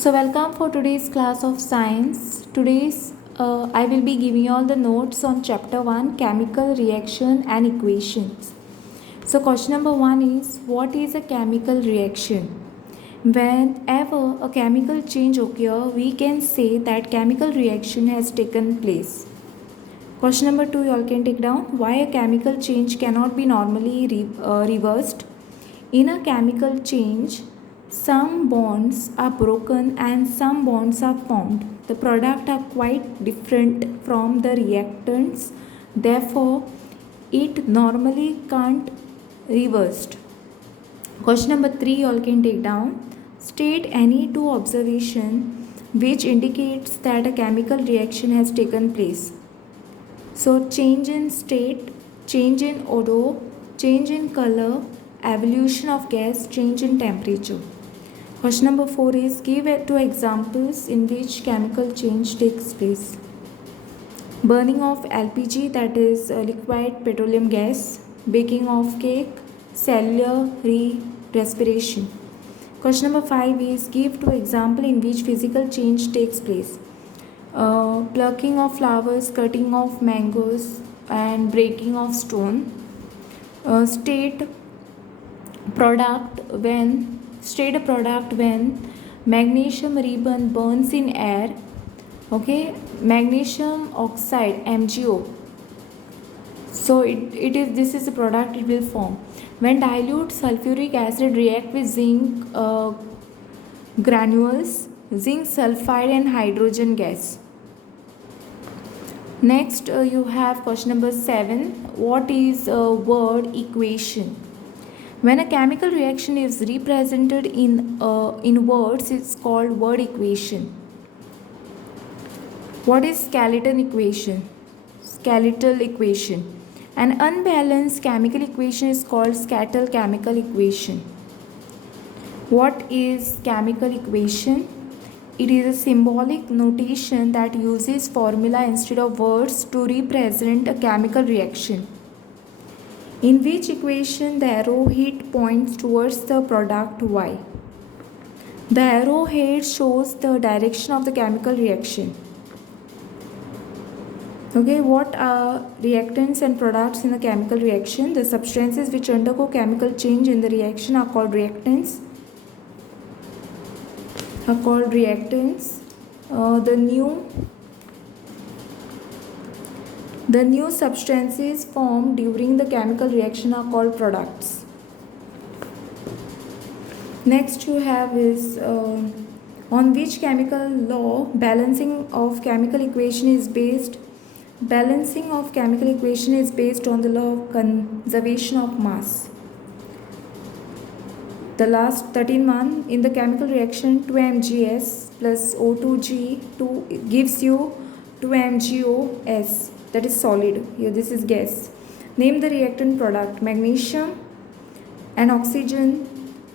So welcome for today's class of science. Today's I will be giving you all the notes on chapter 1 chemical reaction and equations. So question number 1 is what is a chemical reaction? Whenever a chemical change occurs, we can say that chemical reaction has taken place. Question number 2 you all can take down why a chemical change cannot be normally reversed. In a chemical change, some bonds are broken and some bonds are formed. The product are quite different from the reactants. Therefore, it normally can't reversed. Question number 3 you all can take down. State any two observation which indicates that a chemical reaction has taken place. So change in state, change in odor, change in color, evolution of gas, change in temperature. Question number 4 is give two examples in which chemical change takes place. Burning of LPG, that is liquid petroleum gas, baking of cake, cellular respiration. Question number 5 is give two examples in which physical change takes place. Plucking of flowers, cutting of mangoes, and breaking of stone. State a product when magnesium ribbon burns in air. Okay, magnesium oxide MgO. So this is a product it will form when dilute sulfuric acid react with zinc granules, zinc sulfide and hydrogen gas. Next you have question number 7. What is a word equation? When a chemical reaction is represented in words, it's called word equation. What is skeletal equation? Skeletal equation. An unbalanced chemical equation is called skeletal chemical equation. What is chemical equation? It is a symbolic notation that uses formula instead of words to represent a chemical reaction. In which equation the arrowhead points towards the product Y. The arrowhead shows the direction of the chemical reaction. Okay, what are reactants and products in the chemical reaction? The substances which undergo chemical change in the reaction are called reactants. The new substances formed during the chemical reaction are called products. Next you have is on which chemical law balancing of chemical equation is based. Balancing of chemical equation is based on the law of conservation of mass. The last 13 one in the chemical reaction 2MgS plus O2G gives you 2MgOS. That is solid. Here this is gas. Name the reactant product. Magnesium and oxygen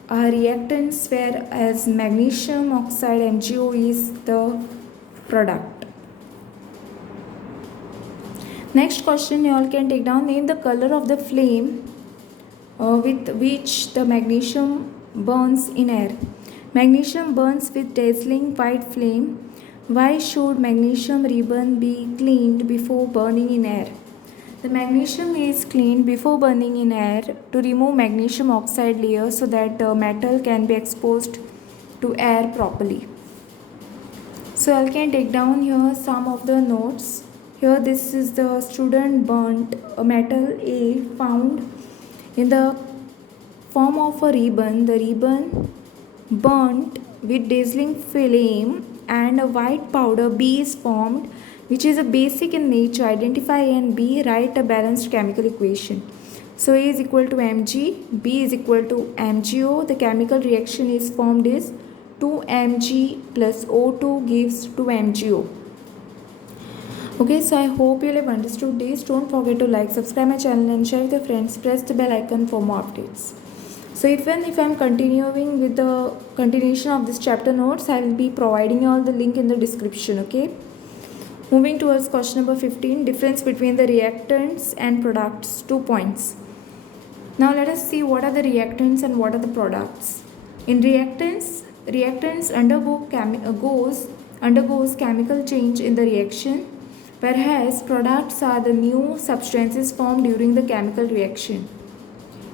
are reactants, whereas magnesium oxide MgO is the product. Next question you all can take down. Name the color of the flame with which the magnesium burns in air. Magnesium burns with dazzling white flame. Why should magnesium ribbon be cleaned before burning in air? The magnesium is cleaned before burning in air to remove magnesium oxide layer so that the metal can be exposed to air properly. So I can take down here some of the notes. Here this is the student burnt a metal A found in the form of a ribbon. The ribbon burnt with dazzling flame and a white powder B is formed, which is a basic in nature. Identify and B, write a balanced chemical equation. So A is equal to Mg, B is equal to MgO. The chemical reaction is formed is 2Mg plus O2 gives 2MgO. Okay, so I hope you have understood this. Don't forget to like, subscribe my channel and share with your friends. Press the bell icon for more updates. So if I'm continuing with the continuation of this chapter notes, I will be providing you all the link in the description. Okay. Moving towards question number 15, difference between the reactants and products. 2 points. Now let us see what are the reactants and what are the products. In reactants, reactants undergoes chemical change in the reaction, whereas products are the new substances formed during the chemical reaction.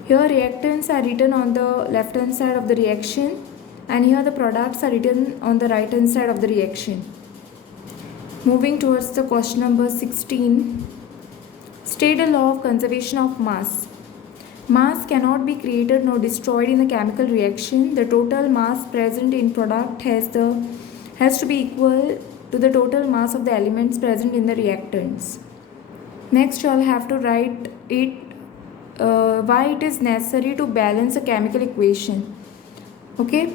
Here reactants are written on the left hand side of the reaction, and here the products are written on the right hand side of the reaction. Moving towards the question number 16. State a law of conservation of mass. Mass cannot be created nor destroyed in the chemical reaction. The total mass present in product has to be equal to the total mass of the elements present in the reactants. Next, you all have to write it why it is necessary to balance a chemical equation. Okay.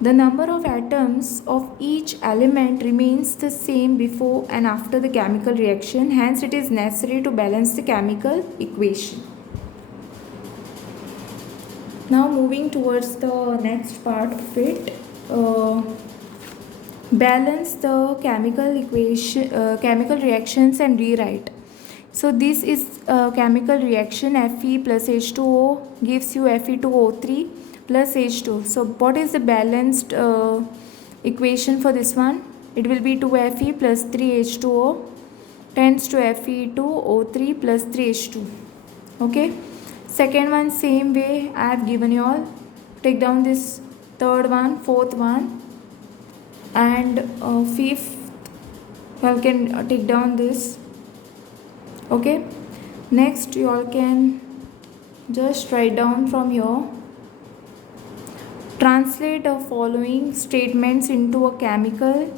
The number of atoms of each element remains the same before and after the chemical reaction. Hence, it is necessary to balance the chemical equation. Now, moving towards the next part of it, balance the chemical equation, chemical reactions and rewrite. So, this is a chemical reaction. Fe plus H2O gives you Fe2O3 plus H2. So, what is the balanced equation for this one? It will be 2Fe plus 3H2O tends to Fe2O3 plus 3H2. Okay. Second one, same way I have given you all. Take down this third one, fourth one, and fifth. You all can take down this. Okay. Next, you all can just write down from here. Translate the following statements into a chemical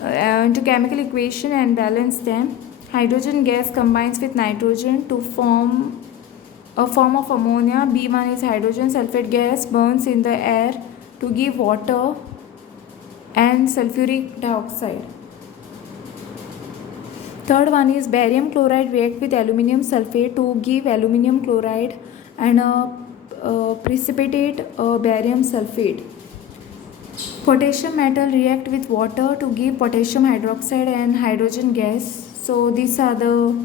equation and balance them. Hydrogen gas combines with nitrogen to form a form of ammonia. B1 is hydrogen sulfate gas burns in the air to give water and sulfuric dioxide. Third one is barium chloride react with aluminium sulfate to give aluminium chloride and precipitate barium sulfate. Potassium metal react with water to give potassium hydroxide and hydrogen gas. So these are the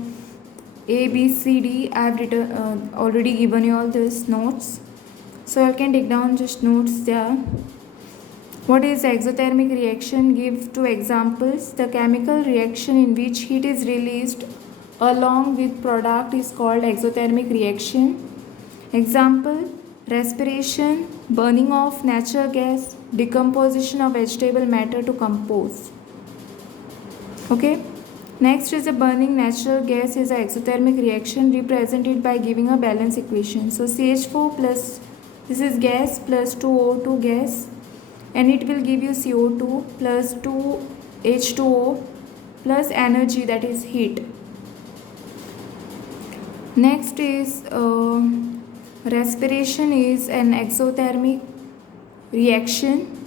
A, B, C, D. I have written, already given you all these notes. So I can take down just notes there. What is exothermic reaction? Give two examples. The chemical reaction in which heat is released along with product is called exothermic reaction. Example: respiration, burning of natural gas, decomposition of vegetable matter to compose. Okay. Next is the burning natural gas is an exothermic reaction represented by giving a balance equation. So CH4 plus, this is gas, plus 2O2 gas, and it will give you CO2 plus 2H2O plus energy, that is heat. Next is respiration is an exothermic reaction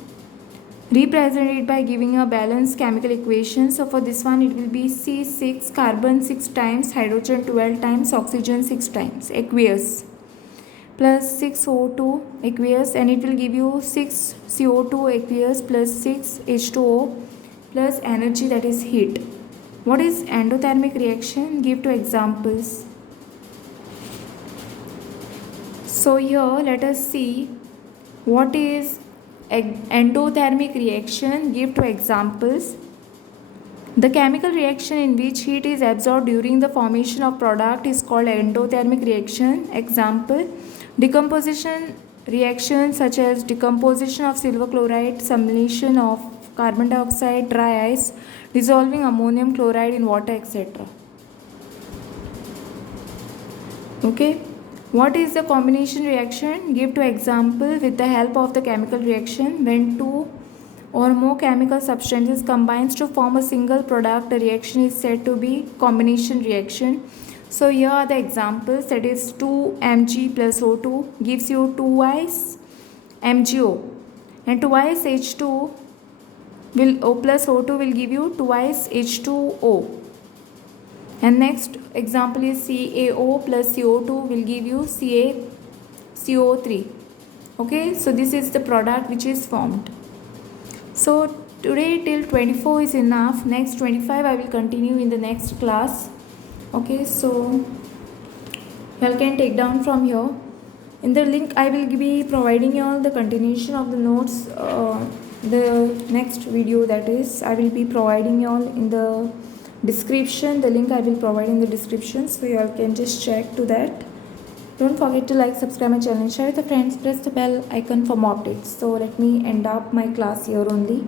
represented by giving a balanced chemical equation. So for this one it will be C6, carbon 6 times, hydrogen 12 times, oxygen 6 times, aqueous, plus 6O2 aqueous, and it will give you 6 CO2 aqueous plus 6 H2O plus energy, that is heat. What is endothermic reaction? Give two examples. So here let us see what is endothermic reaction. Give two examples. The chemical reaction in which heat is absorbed during the formation of product is called endothermic reaction. Example: decomposition reactions such as decomposition of silver chloride, summation of carbon dioxide, dry ice, dissolving ammonium chloride in water, etc. Okay. What is the combination reaction? Give two examples with the help of the chemical reaction. When two or more chemical substances combines to form a single product, the reaction is said to be combination reaction. So here are the examples, that is 2Mg plus O2 gives you 2ice MgO, and 2ice H2 will O plus O2 will give you 2ice H2O. And next example is CaO plus CO2 will give you CaCO3. Okay, so this is the product which is formed. So today till 24 is enough. Next 25 I will continue in the next class. Okay, so you can take down from here. In the link I will be providing you all the continuation of the notes, the next video, that is I will be providing you all in the description. The link I will provide in the description, so you all can just check to that. Don't forget to like, subscribe my channel, share with your friends, press the bell icon for more updates. So let me end up my class here only.